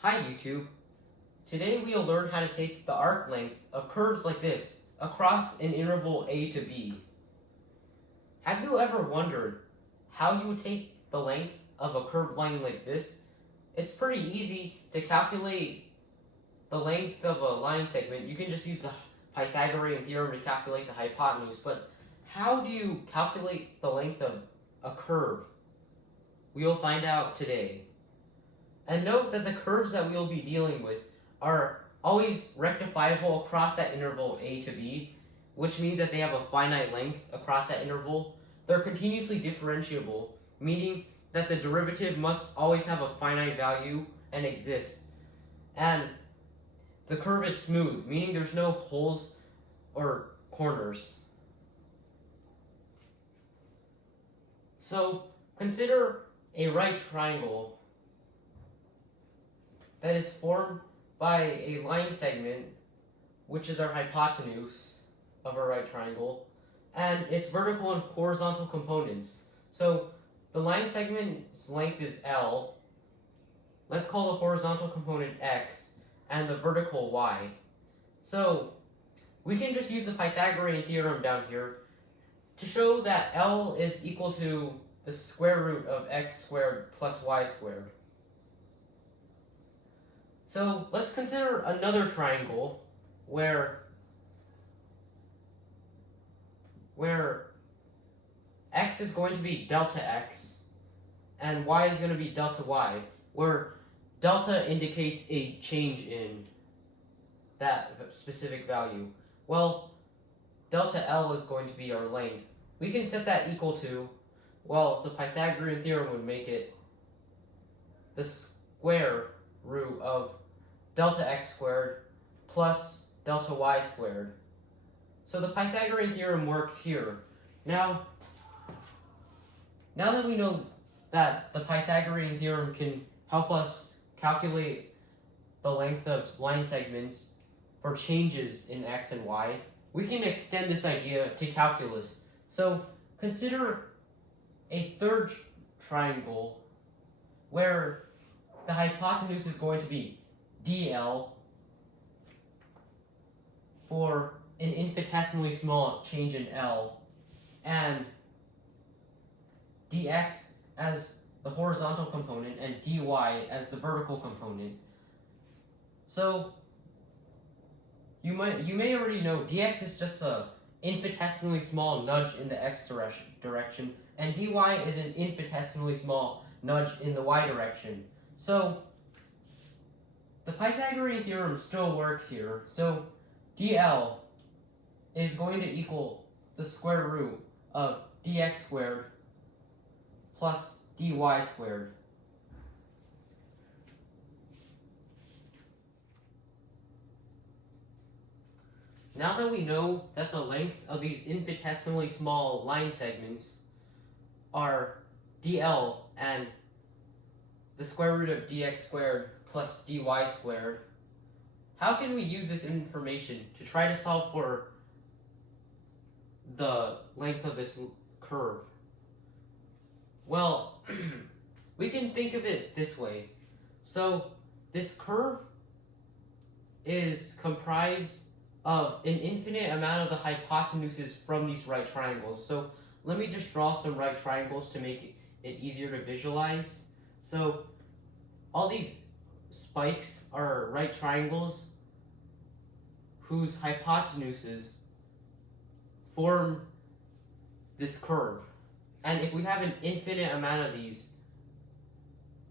Hi YouTube. Today we'll learn how to take the arc length of curves like this across an interval a to b. Have you ever wondered how you would take the length of a curved line like this? It's pretty easy to calculate the length of a line segment. You can just use the Pythagorean Theorem to calculate the hypotenuse, but how do you calculate the length of a curve? We'll find out today. And note that the curves that we'll be dealing with are always rectifiable across that interval a to b, which means that they have a finite length across that interval. They're continuously differentiable, meaning that the derivative must always have a finite value and exist. And the curve is smooth, meaning there's no holes or corners. So consider a right triangle that is formed by a line segment, which is our hypotenuse of our right triangle, and its vertical and horizontal components. So the line segment's length is L. Let's call the horizontal component X and the vertical Y. So we can just use the Pythagorean theorem down here to show that L is equal to the square root of x squared plus y squared. So let's consider another triangle where x is going to be delta x and y is going to be delta y, where delta indicates a change in that specific value. Well, delta L is going to be our length. We can set that equal to, well, the Pythagorean theorem would make it the square root of delta x squared plus delta y squared. So the Pythagorean theorem works here. Now that we know that the Pythagorean theorem can help us calculate the length of line segments for changes in x and y, we can extend this idea to calculus. So consider a third triangle where the hypotenuse is going to be dl for an infinitesimally small change in L, and dx as the horizontal component and dy as the vertical component. So you may already know dx is just a infinitesimally small nudge in the x direction, and dy is an infinitesimally small nudge in the y direction. So the Pythagorean theorem still works here. So dl is going to equal the square root of dx squared plus dy squared. Now that we know that the length of these infinitesimally small line segments are dl and the square root of dx squared plus dy squared, how can we use this information to try to solve for the length of this curve? Well, we can think of it this way. So this curve is comprised of an infinite amount of the hypotenuses from these right triangles. So let me just draw some right triangles to make it easier to visualize. So all these spikes are right triangles whose hypotenuses form this curve. And if we have an infinite amount of these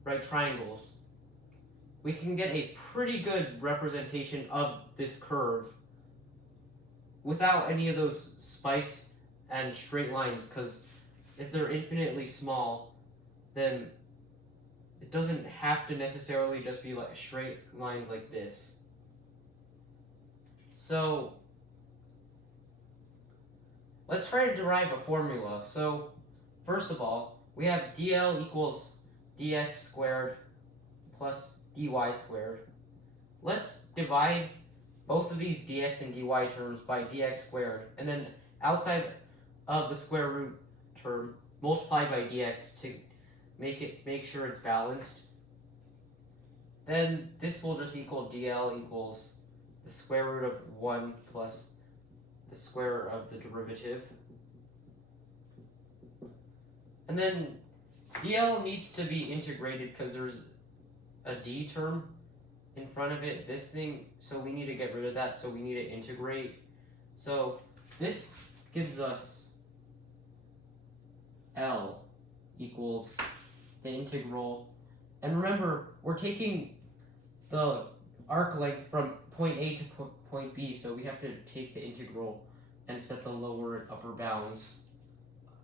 right triangles, we can get a pretty good representation of this curve without any of those spikes and straight lines, because if they're infinitely small, then it doesn't have to necessarily just be like straight lines like this. So let's try to derive a formula. So first of all, we have dl equals dx squared plus dy squared. Let's divide both of these dx and dy terms by dx squared, and then outside of the square root term, multiply by dx to make sure it's balanced. then this will just equal dl equals the square root of 1 plus the square of the derivative. And then dl needs to be integrated because there's a d term in front of it, this thing, so we need to get rid of that, so we need to integrate. So this gives us L equals the integral, and remember, we're taking the arc length from point A to point B, so we have to take the integral and set the lower and upper bounds.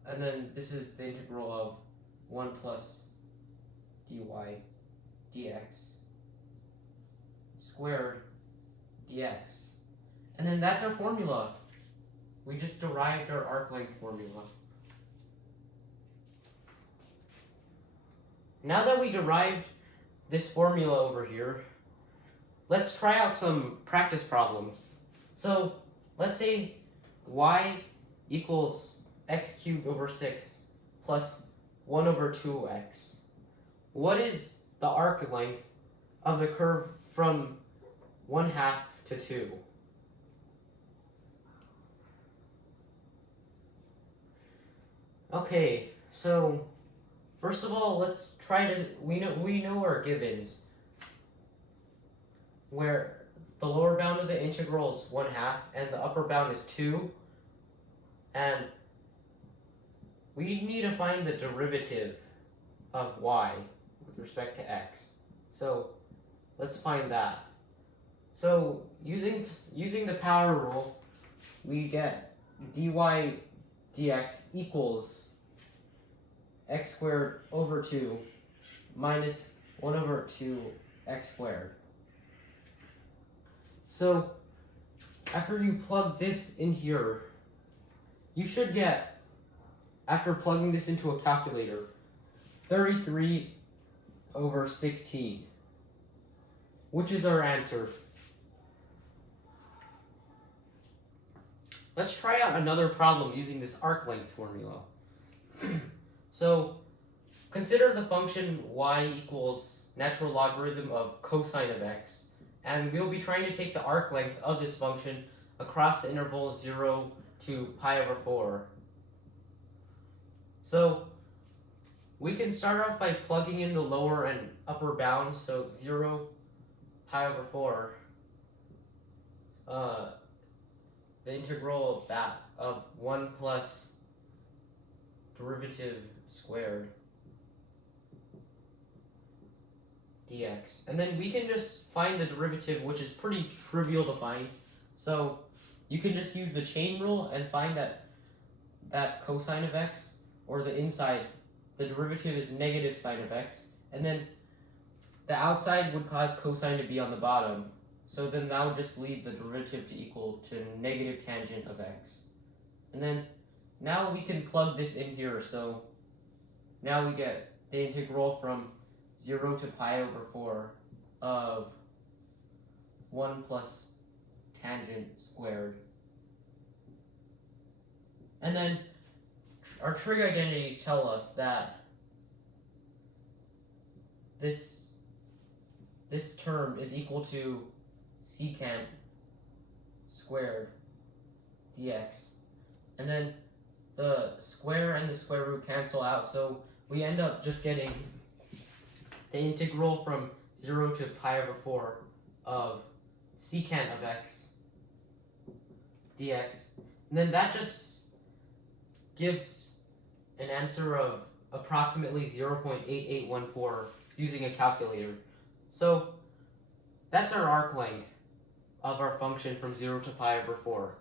And then this is the integral of 1 plus dy dx squared dx. And then that's our formula. We just derived our arc length formula. Now that we derived this formula over here, let's try out some practice problems. So let's say y equals x cubed over 6 plus 1 over 2x. What is the arc length of the curve from 1/2 to 2? Okay, so first of all, let's try to, we know our givens, where the lower bound of the integral is 1/2 and the upper bound is 2, and we need to find the derivative of y with respect to x. So let's find that. So using the power rule, we get dy dx equals x squared over 2 minus 1 over 2x squared. So after you plug this in here, you should get, after plugging this into a calculator, 33 over 16, which is our answer. Let's try out another problem using this arc length formula. So consider the function y equals natural logarithm of cosine of x, and we'll be trying to take the arc length of this function across the interval 0 to pi over 4. So we can start off by plugging in the lower and upper bounds, so 0, pi over 4, the integral of that of 1 plus derivative squared dx. And then we can just find the derivative, which is pretty trivial to find. So you can just use the chain rule and find that cosine of x, or the inside, the derivative is negative sine of x, and then the outside would cause cosine to be on the bottom. So then that would just lead the derivative to equal to negative tangent of x. And then now we can plug this in here, so now we get the integral from 0 to pi over 4 of 1 plus tangent squared. And then our trig identities tell us that this term is equal to secant squared dx. And then the square and the square root cancel out, so we end up just getting the integral from 0 to pi over 4 of secant of x dx. And then that just gives an answer of approximately 0.8814 using a calculator. So that's our arc length of our function from 0 to pi over 4.